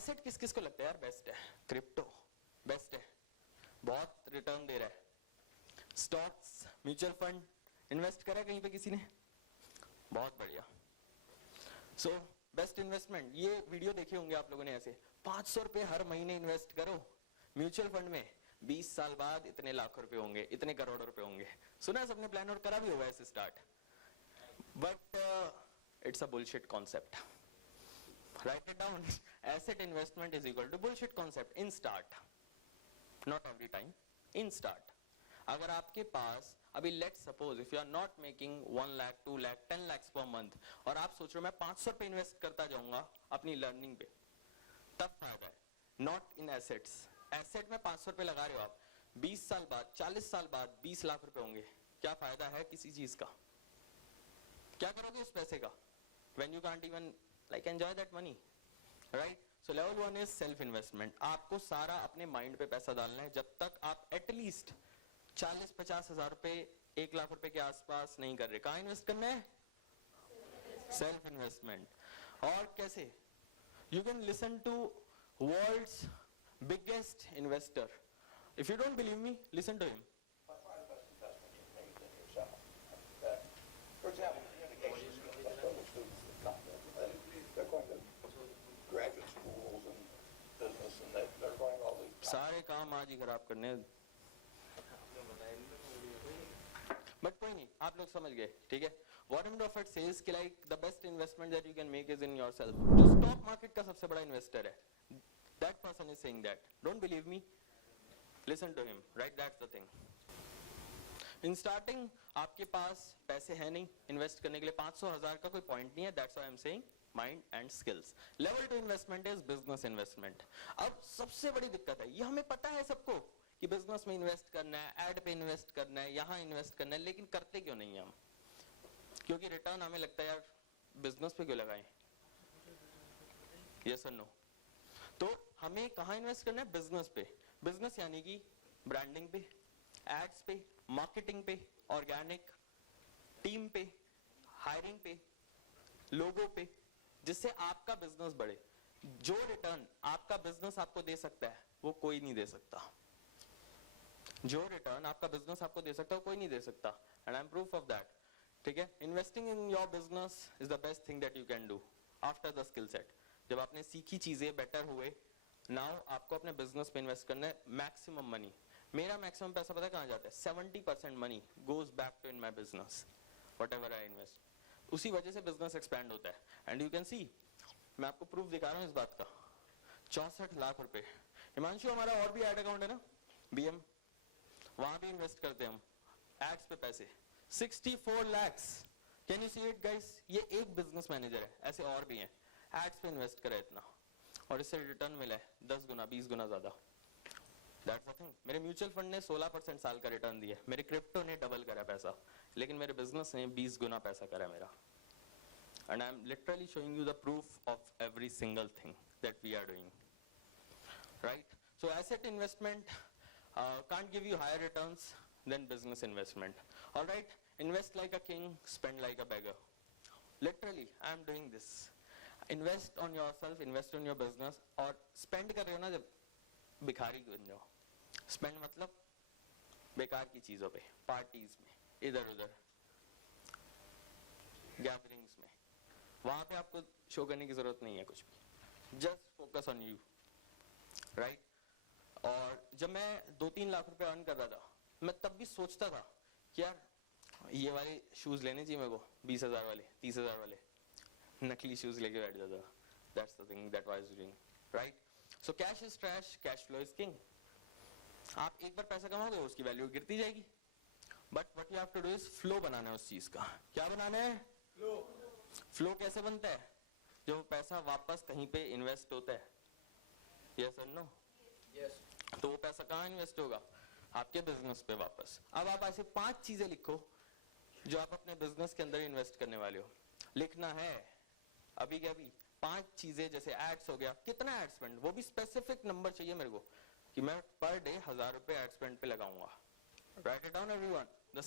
Asset किस किस को लगता है यार बेस्ट है? क्रिप्टो बेस्ट है, बहुत रिटर्न दे रहा है। स्टॉक्स, म्यूचुअल फंड इन्वेस्ट करा कहीं पे किसी ने? बहुत बढ़िया। सो बेस्ट इन्वेस्टमेंट, ये वीडियो देखे होंगे आप लोगों ने, ऐसे 500 रुपए हर महीने इन्वेस्ट करो म्यूचुअल फंड में, 20 साल बाद इतने लाखों रुपए होंगे, इतने करोड़ रुपए होंगे। सुना है सबने, प्लान और करा भी होगा ऐसे start, but it's a bullshit concept. Write it down, asset investment is equal to bullshit concept in start, not every time, in start. अगर आपके पास अभी let's suppose if you are not making 1 lakh 2 lakh 10 lakh per month और आप सोच रहे हो मैं 500 रुपए इन्वेस्ट करता जाऊंगा अपनी लर्निंग पे, तब फायदा है, नॉट इन एसेट्स। एसेट में 500 रुपए लगा रहे हो आप, 20 साल बाद 40 साल बाद 20 लाख रुपए होंगे, क्या फायदा है किसी चीज का? क्या करोगे उस पैसे का when you can't even like enjoy that money, right? So level 1 is self investment. आपको सारा अपने माइंड पे पैसा डालना है जब तक आप एटलीस्ट 40-50 हजार रुपए 1 लाख रुपए के आसपास नहीं कर रहे। कहाँ इन्वेस्ट करना है? Self investment. और कैसे? You can listen to world's biggest investor, if you don't believe me listen to him. सारे काम आज ही खराब करने, बट कोई नहीं, आप लोग समझ गए, ठीक है। वॉरेन बफेट सेज कि like the best investment that you can make is in yourself. जो स्टॉक मार्केट का सबसे बड़ा इन्वेस्टर है, that person is saying that, don't believe me, listen to him, right? That's the thing. In starting आपके पास पैसे है नहीं इन्वेस्ट करने के लिए, 500,000 का कोई पॉइंट नहीं है, that's why I am saying mind and skills. Level 2 investment is business investment. अब सबसे बड़ी दिक्कत है, ये हमें पता है सबको कि बिजनेस में इन्वेस्ट करना है, एड पे इन्वेस्ट करना है, यहाँ इन्वेस्ट करना है, लेकिन करते क्यों नहीं हम? क्योंकि रिटर्न हमें लगता है यार बिजनेस पे क्यों लगाएं? यस और नो? तो हमें कहाँ इन्वेस्ट करना है? बिजनेस पे। बिजनेस यानी कि ब्रांडिंग पे, एड्स पे, मार्केटिंग पे, ऑर्गेनिक, टीम पे, हायरिंग पे, लोगो पे, जिससे आपका बिजनेस बढ़े। जो रिटर्न आपका बिजनेस आपको दे सकता है वो कोई नहीं दे सकता। जो रिटर्न आपका बिजनेस आपको दे सकता है वो कोई नहीं दे सकता, and I M proof of that, ठीक है। Investing in your business is the best thing that you can do after the skill set. जब आपने सीखी चीजें बेटर हुए, नाउ आपको अपने बिजनेस पे इन्वेस्ट करना है मैक्सिमम मनी। मेरा मैक्सिमम पैसा पता है कहाँ जाता है? 70% money goes back to in my business, whatever I invest. उसी वजह से बिजनेस एक्सपैंड होता है, एंड यू कैन सी, मैं आपको प्रूफ दिखा रहा हूँ इस बात का। 64 लाख रुपए। हिमांशु, हमारा और भी एड अकाउंट है ना, बीएम, वहां भी इन्वेस्ट करते हैं हम एड्स पे पैसे, 64 lakhs। Can you see it guys? ये एक बिजनेस मैनेजर है, ऐसे और भी हैं, एड्स पे इन्वेस्ट करे इतना, और इससे रिटर्न मिला है 10 गुना 20 गुना ज्यादा। That's the thing. मेरे म्यूचुअल फंड ने 16% साल का रिटर्न दिया, मेरे क्रिप्टो ने डबल करा पैसा, लेकिन मेरे बिजनेस ने 20 गुना पैसा करा मेरा। And I am literally showing you the proof of every single thing that we are doing, right? So asset investment can't give you higher returns than business investment. All right, invest like a king, spend like a beggar. Literally, I am doing this. Invest on yourself, invest on your business, और spend कर रहे हो ना जब, भिखारी बन जाओ। Spend मतलब बेकार की चीजों पे, पार्टीज में, इधर उधर, गैदरिंग्स में, वहां पे आपको शो करने की जरूरत नहीं है कुछ भी, just focus on you, right? और जब मैं 2-3 लाख रुपए अर्न कर रहा था, मैं तब भी सोचता था कि यार ये वाले शूज लेने चाहिए मेरे को, 20,000 वाले, 30,000 वाले, नकली शूज लेके बैठ जाता। That's the thing that was doing, right? So cash is trash, cash flow is king. आप एक बार पैसा कमाओगे उसकी वैल्यू गिरती जाएगी, but what you have to do is flow बनाना है उस चीज का। क्या बनाना है? फ्लो। फ्लो कैसे बनता है? जो पैसा वापस कहीं पे इन्वेस्ट होता है, यस और नो? यस। तो वो पैसा कहाँ इन्वेस्ट होगा? आपके बिजनेस पे वापस। अब आप ऐसे 5 चीजें लिखो जो आप अपने बिजनेस के अंदर इन्वेस्ट करने वाले हो। लिखना है अभी के अभी 5 चीजें, जैसे एड्स हो गया, कितना एड स्पेंड, वो भी स्पेसिफिक नंबर चाहिए मेरे को कि मैं पर डे 1000 रुपए एड स्पेंड पे लगाऊंगा। Right it down everyone.